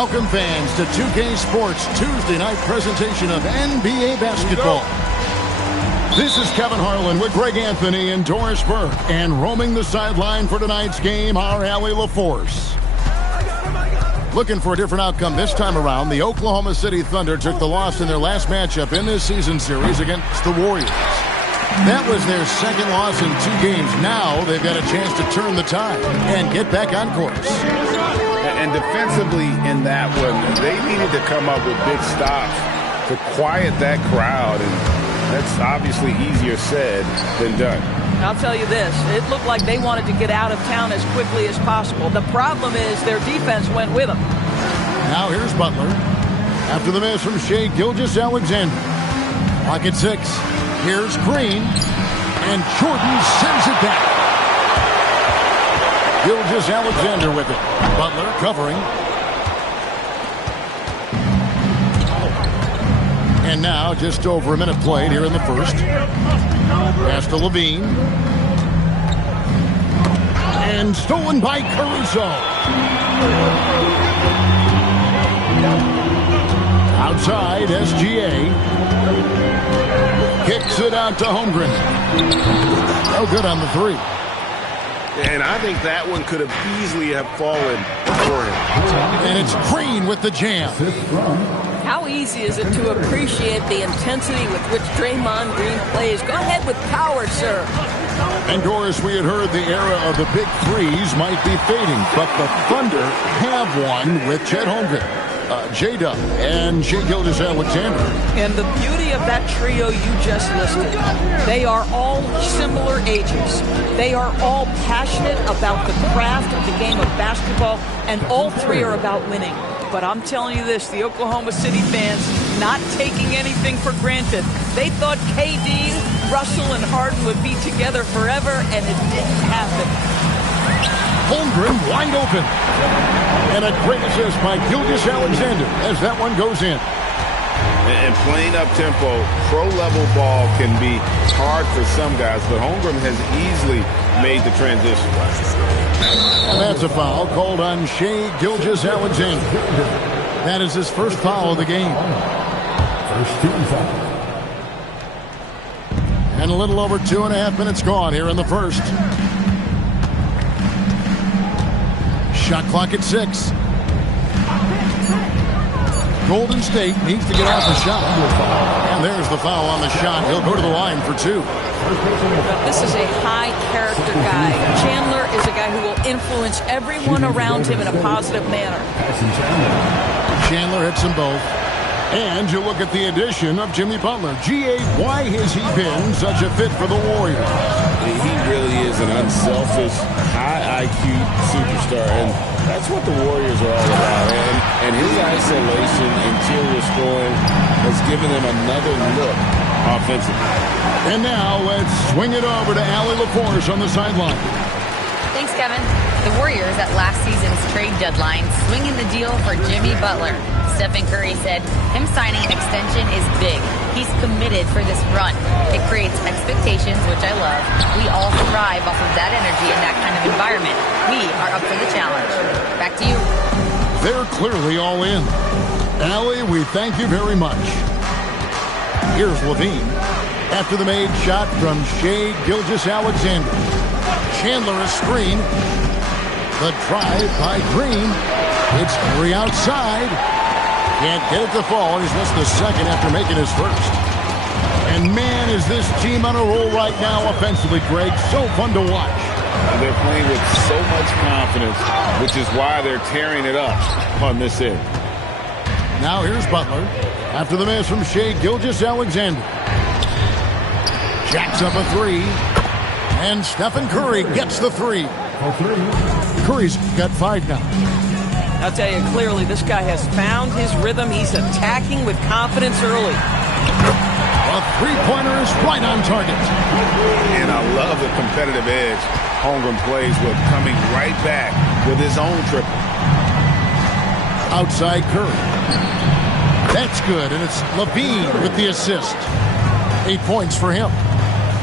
Welcome fans to 2K Sports Tuesday night presentation of NBA basketball. This is Kevin Harlan with Greg Anthony and Doris Burke, and roaming the sideline for tonight's game, our Allie LaForce. Looking for a different outcome this time around, the Oklahoma City Thunder took the loss in their last matchup in this season series against the Warriors. That was their second loss in 2 games. Now they've got a chance to turn the tide and get back on course. And defensively in that one, they needed to come up with big stops to quiet that crowd, and that's obviously easier said than done. I'll tell you this, it looked like they wanted to get out of town as quickly as possible. The problem is their defense went with them. Now here's Butler. After the miss from Shai Gilgeous-Alexander. Clock at 6. Here's Green. And Jordan sends it back. Gilgeous-Alexander with it. Butler covering. And now just over a minute played here in the first. Pass to Levine. And stolen by Caruso. Outside, SGA. Kicks it out to Holmgren. No good on the 3. And I think that one could have easily have fallen for him. And it's Green with the jam. How easy is it to appreciate the intensity with which Draymond Green plays? Go ahead with power, sir. And Doris, we had heard the era of the big threes might be fading, but the Thunder have one with Chet Holmgren, J-Dub, and Shai Gilgeous-Alexander. And the beauty of that trio you just listed, they are all similar ages. They are all passionate about the craft of the game of basketball, and all 3 are about winning. But I'm telling you this, the Oklahoma City fans not taking anything for granted. They thought KD, Russell, and Harden would be together forever, and it didn't happen. Holmgren wide open. And a great assist by Gilgeous-Alexander as that one goes in. And playing up-tempo, pro-level ball can be hard for some guys, but Holmgren has easily made the transition. And that's a foul called on Shai Gilgeous-Alexander. That is his first foul of the game. First team foul. And a little over 2.5 minutes gone here in the first. Shot clock at 6. Golden State needs to get off the shot. And there's the foul on the shot. He'll go to the line for 2. But this is a high-character guy. Chandler is a guy who will influence everyone around him in a positive manner. Chandler hits them both. And you look at the addition of Jimmy Butler. G.A., why has he been such a fit for the Warriors? He really is an unselfish, high IQ superstar, and that's what the Warriors are all about. And his isolation, interior scoring, has given them another look offensively. And now let's swing it over to Allie LaForce on the sideline. Thanks, Kevin. The Warriors at last season's trade deadline swinging the deal for Jimmy Butler. Stephen Curry said him signing an extension is big. He's committed for this run. It creates expectations, which I love. We all thrive off of that energy in that kind of environment. We are up for the challenge. Back to you. They're clearly all in. Allie, we thank you very much. Here's Levine. After the made shot from Shai Gilgeous-Alexander. Chandler a screen. The drive by Green. It's Curry outside. Can't get it to fall. He's missed the second after making his first. And man, is this team on a roll right now offensively, Greg. So fun to watch. They're playing with so much confidence, which is why they're tearing it up on this end. Now here's Butler. After the miss from Shai Gilgeous-Alexander. Jacks up a 3. And Stephen Curry gets the 3. Curry's got 5 now. I'll tell you clearly, this guy has found his rhythm. He's attacking with confidence early. A 3-pointer is right on target. And I love the competitive edge Holmgren plays with, coming right back with his own triple. Outside Curry. That's good, and it's Levine with the assist. 8 points for him.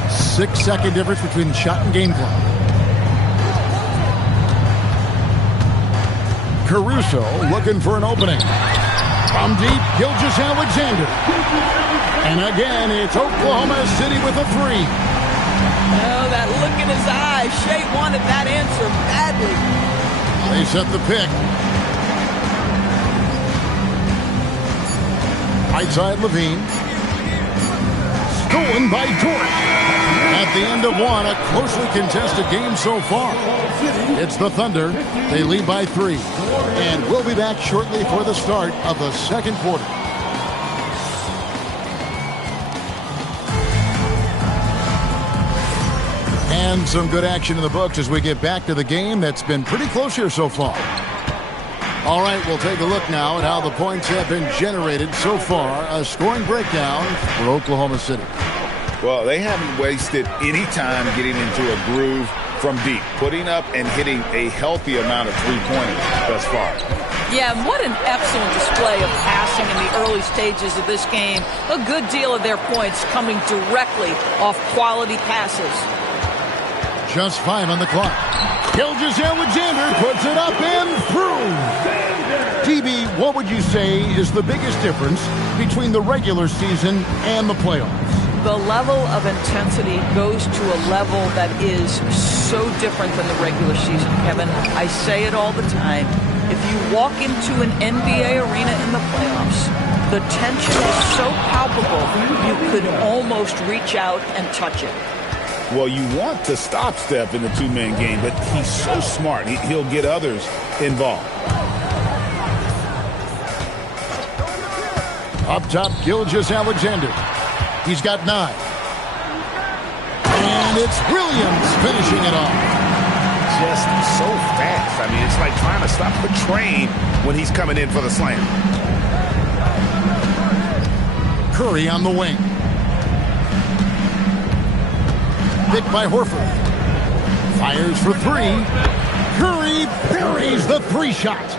6-second difference between shot and game clock. Caruso looking for an opening. From deep, Gilgeous-Alexander. And again, it's Oklahoma City with a three. Oh, that look in his eye. Shea wanted that answer badly. They set the pick. Right side, Levine. Stolen by Dort. At the end of one, a closely contested game so far. It's the Thunder. They lead by 3. And we'll be back shortly for the start of the second quarter. And some good action in the books as we get back to the game that's been pretty close here so far. All right, we'll take a look now at how the points have been generated so far. A scoring breakdown for Oklahoma City. Well, they haven't wasted any time getting into a groove from deep, putting up and hitting a healthy amount of three-pointers thus far. Yeah, what an excellent display of passing in the early stages of this game. A good deal of their points coming directly off quality passes. Just 5 on the clock. Gilgeous-Alexander puts it up and through. TB, what would you say is the biggest difference between the regular season and the playoffs? The level of intensity goes to a level that is so different than the regular season, Kevin. I say it all the time. If you walk into an NBA arena in the playoffs, the tension is so palpable you could almost reach out and touch it. Well, you want to stop Steph in the two-man game, but he's so smart. He'll get others involved. Up top, Gilgeous-Alexander. He's got 9. And it's Williams finishing it off. Just so fast. I mean, it's like trying to stop the train when he's coming in for the slam. Curry on the wing. Picked by Horford. Fires for 3. Curry buries the 3-shot.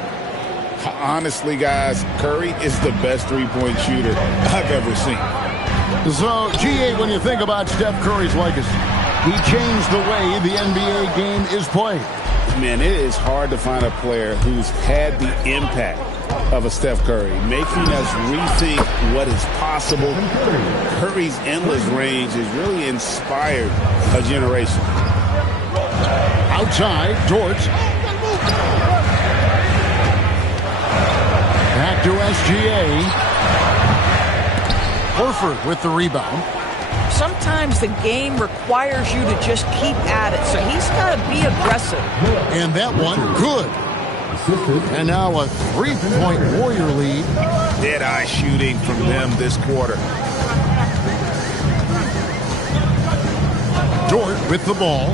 Honestly, guys, Curry is the best three-point shooter I've ever seen. So, GA, when you think about Steph Curry's legacy, he changed the way the NBA game is played. Man, it is hard to find a player who's had the impact of a Steph Curry, making us rethink what is possible. Curry's endless range has really inspired a generation. Outside, Dort. Back to SGA. Horford with the rebound. Sometimes the game requires you to just keep at it, so he's got to be aggressive. And that one, good. And now a 3-point Warrior lead. Dead-eye shooting from them this quarter. Dort with the ball.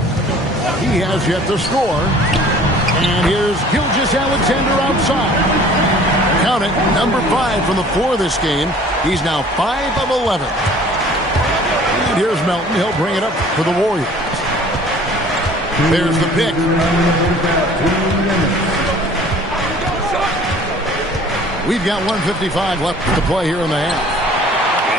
He has yet to score. And here's Gilgeous-Alexander outside. Count it, number 5 from the floor this game. He's now 5 of 11. And here's Melton. He'll bring it up for the Warriors. There's the pick. We've got 1:55 left to play here in the half.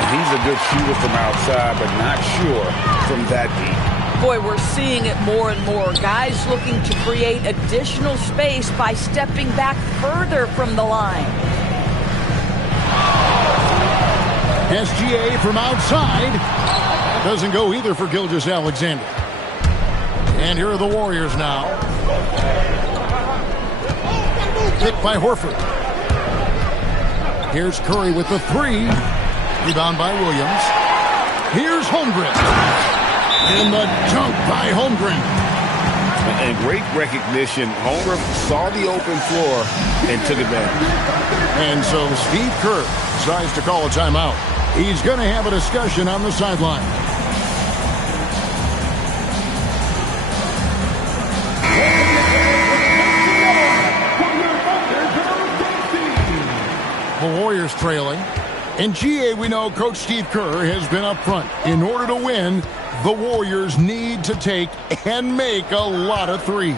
And he's a good shooter from outside, but not sure from that deep. Boy, we're seeing it more and more. Guys looking to create additional space by stepping back further from the line. SGA from outside. Doesn't go either for Gilgeous-Alexander. And here are the Warriors now. Picked by Horford. Here's Curry with the 3. Rebound by Williams. Here's Holmgren. And the dunk by Holmgren. And great recognition. Holmgren saw the open floor and took advantage. And so Steve Kerr decides to call a timeout. He's going to have a discussion on the sideline. The Warriors trailing. And GA, we know Coach Steve Kerr has been up front. In order to win, the Warriors need to take and make a lot of threes.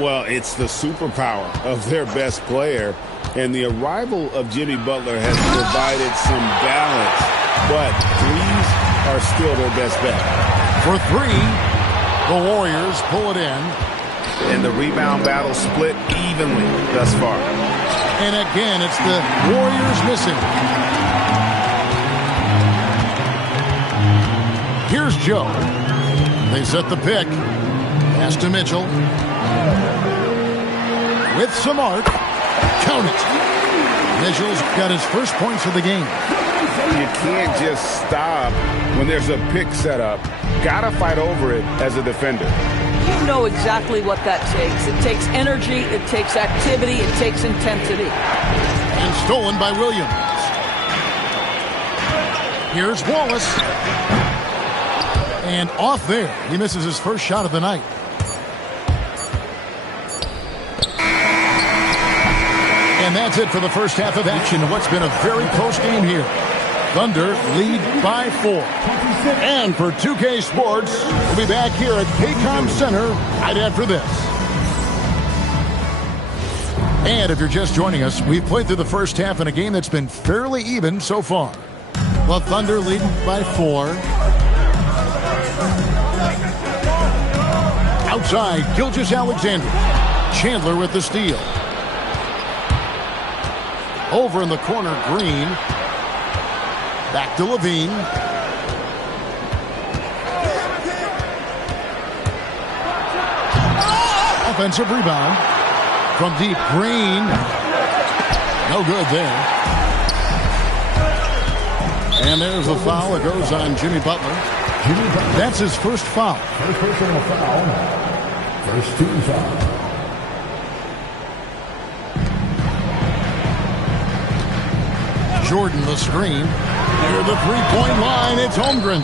Well, it's the superpower of their best player. And the arrival of Jimmy Butler has provided some balance. But threes are still their best bet. For 3, the Warriors pull it in. and the rebound battle split evenly thus far. And again, it's the Warriors missing. Here's Joe. They set the pick. Pass to Mitchell. With some arc. Count it. Mitchell's got his first points of the game. You can't just stop when there's a pick set up. Gotta fight over it as a defender. You know exactly what that takes. It takes energy, it takes activity, it takes intensity. And stolen by Williams. Here's Wallace. And off there. He misses his first shot of the night. And that's it for the first half of action. What's been a very close game here. Thunder lead by 4. And for 2K Sports, we'll be back here at Paycom Center right after this. And if you're just joining us, we've played through the first half in a game that's been fairly even so far. The Thunder leading by 4. Outside, Gilgeous-Alexander. Chandler with the steal. Over in the corner, Green. Back to Levine. Offensive rebound. From deep, Green. No good there. And there's the foul. It goes on Jimmy Butler. That's his first foul. First personal foul. First team foul. Jordan the screen. Near the three-point line, it's Holmgren.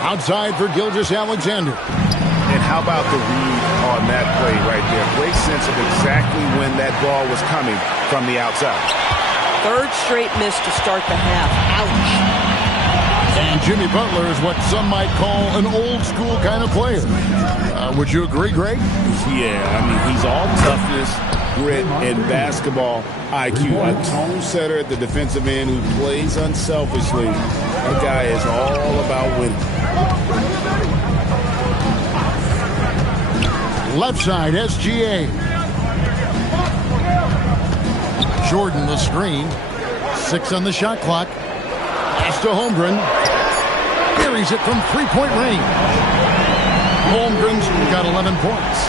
Outside for Gilgeous-Alexander. And how about the read on that play right there? Great sense of exactly when that ball was coming from the outside. Third straight miss to start the half. Ouch. And Jimmy Butler is what some might call an old-school kind of player. Would you agree, Greg? Yeah, I mean, he's all toughness, grit, and basketball IQ. A tone setter at the defensive end who plays unselfishly. That guy is all about winning. Left side, SGA. Jordan the screen. 6 on the shot clock. Pass to Holmgren. Buries it from three-point range. Holmgren's got 11 points.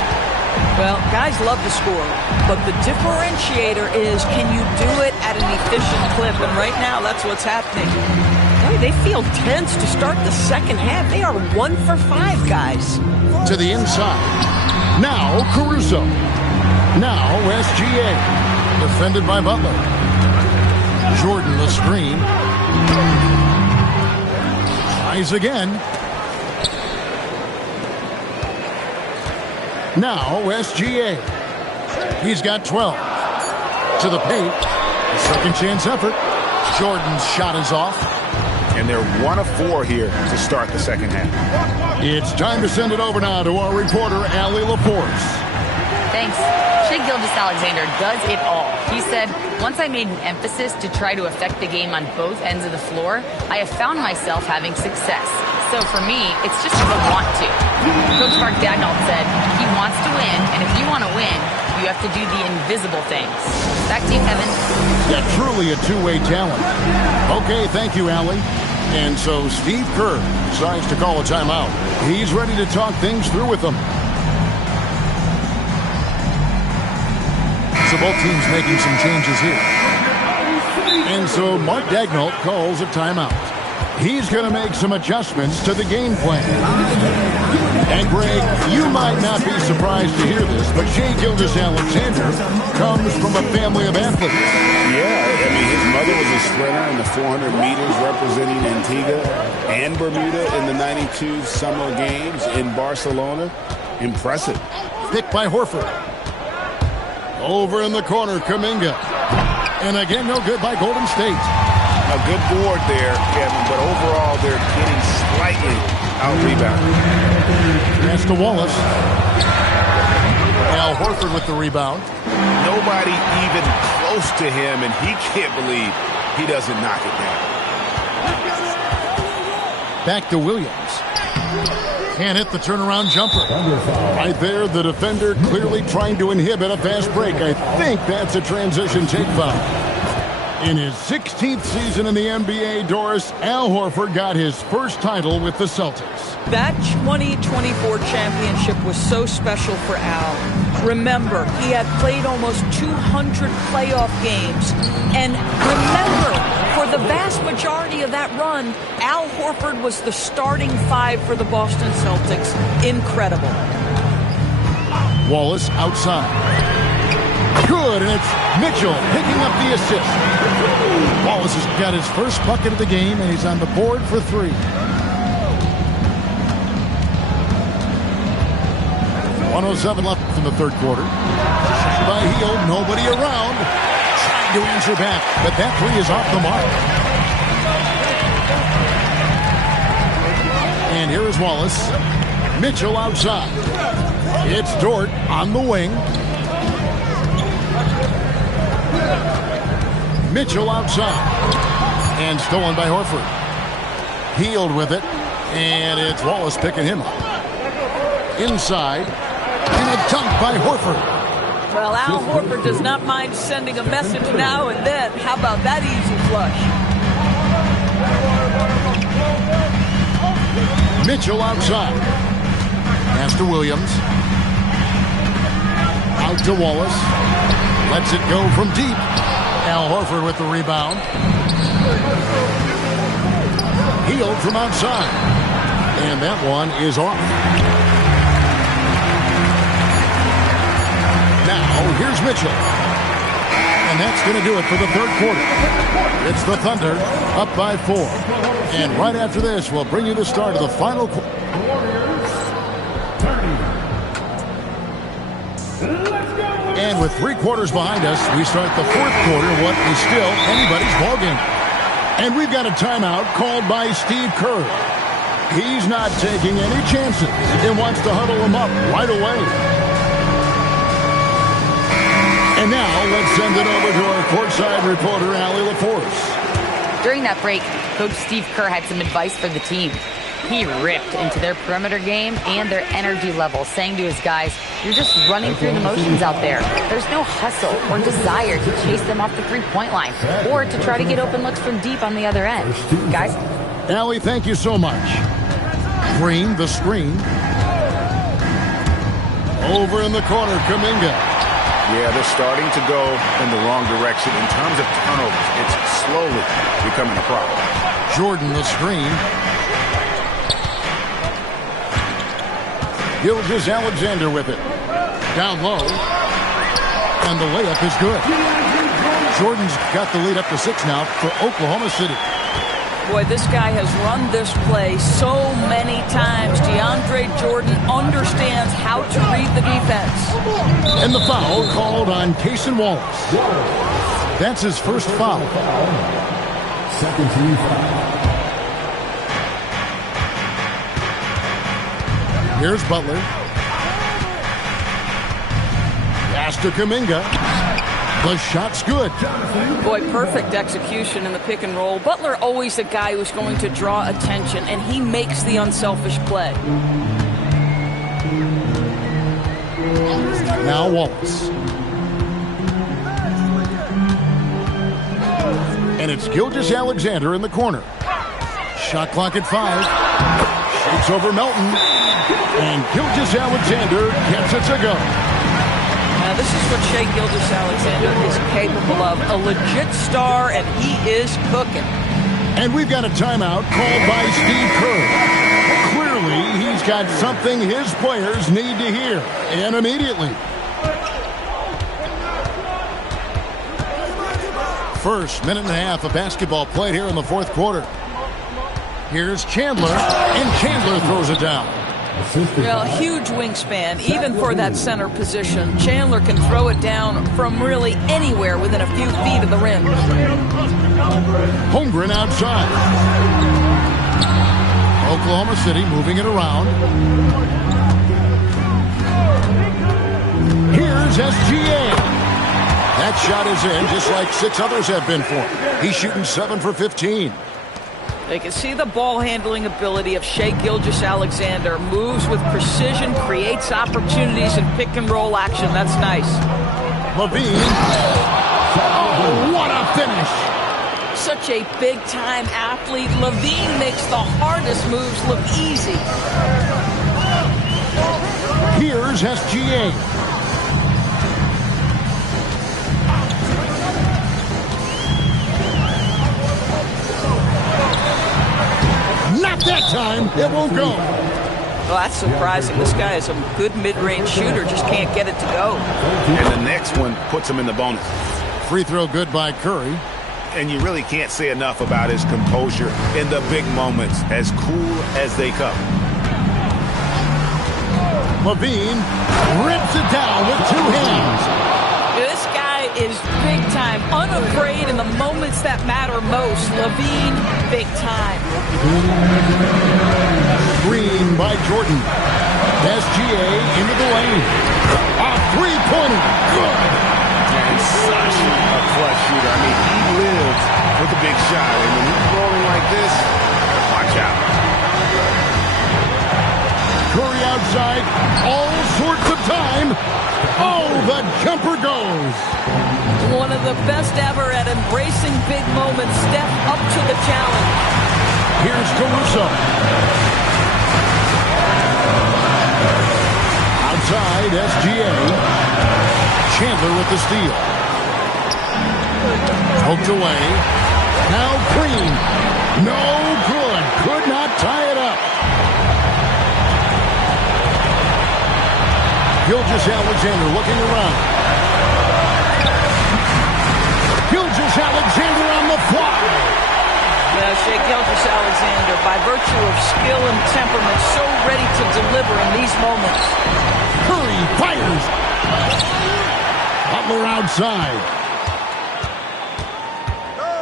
Well, guys love to score, but the differentiator is, can you do it at an efficient clip? And right now, that's what's happening. Boy, they feel tense to start the second half. They are 1 for 5, guys. To the inside. Now Caruso. Now SGA. Defended by Butler. Jordan the screen. Tries again. Now SGA. He's got 12. To the paint. A second chance effort. Jordan's shot is off. And they're 1 of 4 here to start the second half. It's time to send it over now to our reporter, Allie Laporte. Thanks. Shai Gilgeous-Alexander does it all. He said, once I made an emphasis to try to affect the game on both ends of the floor, I have found myself having success. So for me, it's just a want to. Coach Mark Daigneault said, he wants to win, and if you want to win, you have to do the invisible things. Back to you, Kevin. Yeah, truly a two-way talent. Okay, thank you, Allie. And so Steve Kerr decides to call a timeout. He's ready to talk things through with them. So both teams making some changes here. And so Mark Daigneault calls a timeout. He's going to make some adjustments to the game plan. And Greg, you might not be surprised to hear this, but Shai Gilgeous-Alexander comes from a family of athletes. Yeah, I mean, his mother was a sprinter in the 400 meters representing Antigua and Bermuda in the 92 Summer Games in Barcelona. Impressive. Picked by Horford. Over in the corner, Kuminga. And again, no good by Golden State. A good board there, Kevin, but overall they're getting slightly out-rebounded. Pass to Wallace. Now Horford with the rebound. Nobody even close to him, and he can't believe he doesn't knock it down. Back to Williams. Can't hit the turnaround jumper. Right there, the defender clearly trying to inhibit a fast break. I think that's a transition take foul. In his 16th season in the NBA, Doris, Al Horford got his first title with the Celtics. That 2024 championship was so special for Al. Remember, he had played almost 200 playoff games. And remember, for the vast majority of that run, Al Horford was the starting five for the Boston Celtics. Incredible. Wallace outside. Good, and it's Mitchell picking up the assist. Wallace has got his first bucket of the game, and he's on the board for 3. .107 left in the third quarter. By Hield, nobody around. Trying to answer back, but that 3 is off the mark. And here is Wallace. Mitchell outside. It's Dort on the wing. Mitchell outside. And stolen by Horford. Hield with it. And it's Wallace picking him up. Inside. And a dunk by Horford. Well, Al Horford does not mind sending a message now and then. How about that easy flush? Mitchell outside. Pass to Williams. Out to Wallace. Lets it go from deep. Al Horford with the rebound. Hield from outside. And that one is off. Now, here's Mitchell. And that's going to do it for the third quarter. It's the Thunder up by 4. And right after this, we'll bring you the start of the final quarter. And with 3 quarters behind us, we start the fourth quarter, what is still anybody's ballgame. And we've got a timeout called by Steve Kerr. He's not taking any chances and wants to huddle them up right away. And now let's send it over to our courtside reporter, Allie LaForce. During that break, Coach Steve Kerr had some advice for the team. He ripped into their perimeter game and their energy level, saying to his guys, you're just running through the motions out there. There's no hustle or desire to chase them off the three-point line or to try to get open looks from deep on the other end. Guys? Allie, thank you so much. Green, the screen. Over in the corner, Kuminga. Yeah, they're starting to go in the wrong direction. In terms of turnovers, it's slowly becoming a problem. Jordan, the screen. Gilgeous-Alexander with it. Down low. And the layup is good. Jordan's got the lead up to 6 now for Oklahoma City. Boy, this guy has run this play so many times. DeAndre Jordan understands how to read the defense. And the foul called on Cason Wallace. That's his first foul. Second team foul. Here's Butler. Pass to Kuminga. The shot's good. Boy, perfect execution in the pick and roll. Butler always the guy who's going to draw attention, and he makes the unselfish play. Now Wallace. And it's Gilgeous-Alexander in the corner. Shot clock at 5. Shakes over Melton. And Gilgeous-Alexander gets it to go. Now, this is what Shai Gilgeous-Alexander is capable of. A legit star, and he is cooking. And we've got a timeout called by Steve Kerr. Clearly, he's got something his players need to hear, and immediately. First minute and a half of basketball played here in the fourth quarter. Here's Chandler, and Chandler throws it down. Well, huge wingspan, even for that center position. Chandler can throw it down from really anywhere within a few feet of the rim. Holmgren outside. Oklahoma City moving it around. Here's SGA. That shot is in, just like 6 others have been for him. He's shooting 7 for 15. They can see the ball handling ability of Shai Gilgeous-Alexander. Moves with precision, creates opportunities in pick and roll action. That's nice. Levine. Oh, what a finish. Such a big-time athlete. Levine makes the hardest moves look easy. Here's SGA. Not that time. It won't go. Well, that's surprising. This guy is a good mid-range shooter, just can't get it to go. And the next one puts him in the bonus. Free throw good by Curry. And you really can't say enough about his composure in the big moments, as cool as they come. Levine rips it down with two hands. This guy is big time, unafraid in the moments that matter most. Levine, big time. Green by Jordan. SGA into the lane. A three-pointer. Good. And such a clutch shooter. I mean, he lives with a big shot. And when he's rolling like this, watch out. Curry outside. All sorts of time. Oh, the jumper goes. One of the best ever at embracing big moments. Step up to the challenge. Here's Caruso. Outside, SGA. Chandler with the steal. Poked away. Now Green. No good. Could not tie it up. Gilgeous-Alexander looking around. Gilgeous-Alexander on the fly. Shai Gilgeous-Alexander, by virtue of skill and temperament, so ready to deliver in these moments. Curry fires. Butler outside.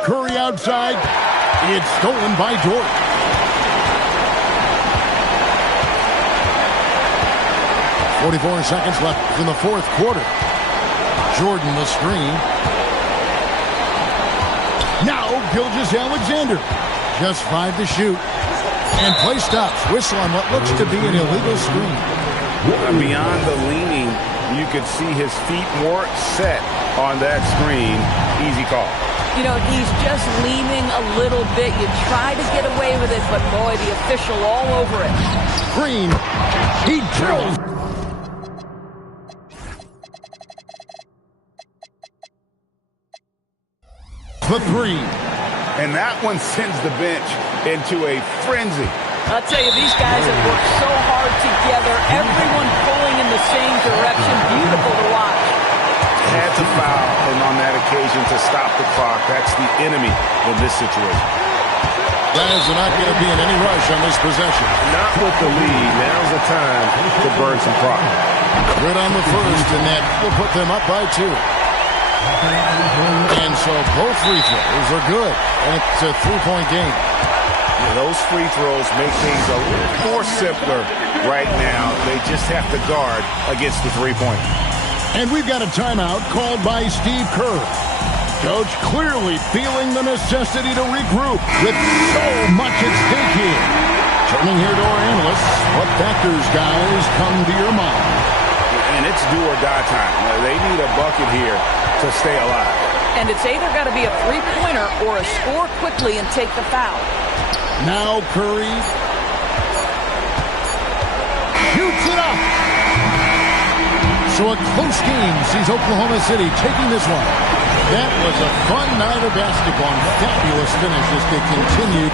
Curry outside. It's stolen by Dort. .44 seconds left in the fourth quarter. Jordan the screen. Now Gilgeous-Alexander. Just 5 to shoot. And play stops. Whistle on what looks to be an illegal screen. Beyond the leaning, you could see his feet weren't set on that screen. Easy call. You know, he's just leaning a little bit. You try to get away with it, but boy, the official all over it. Green. He drills. The three. And that one sends the bench into a frenzy. I'll tell you, these guys have worked so hard together. Everyone pulling in the same direction. Beautiful to watch. Had to foul, and on that occasion to stop the clock. That's the enemy in this situation. Guys are not going to be in any rush on this possession. Not with the lead. Now's the time to burn some clock. Good on the first, and that will put them up by 2. And so both free throws are good, and it's a 3-point game. Yeah, those free throws make things a little more simpler right now. They just have to guard against the three-point. And we've got a timeout called by Steve Kerr. Coach clearly feeling the necessity to regroup with so much at stake here. Turning here to our analysts, what factors, guys, come to your mind? And it's do or die time. They need a bucket here to stay alive. And it's either got to be a three-pointer or a score quickly and take the foul. Now Curry shoots it up. So a close game sees Oklahoma City taking this one. That was a fun night of basketball and fabulous finish as they continued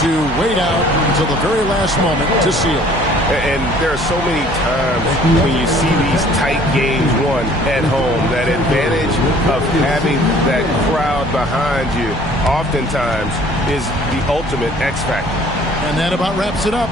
to wait out until the very last moment to seal. And there are so many times when you see these tight games won at home, that advantage of having that crowd behind you oftentimes is the ultimate X factor. And that about wraps it up.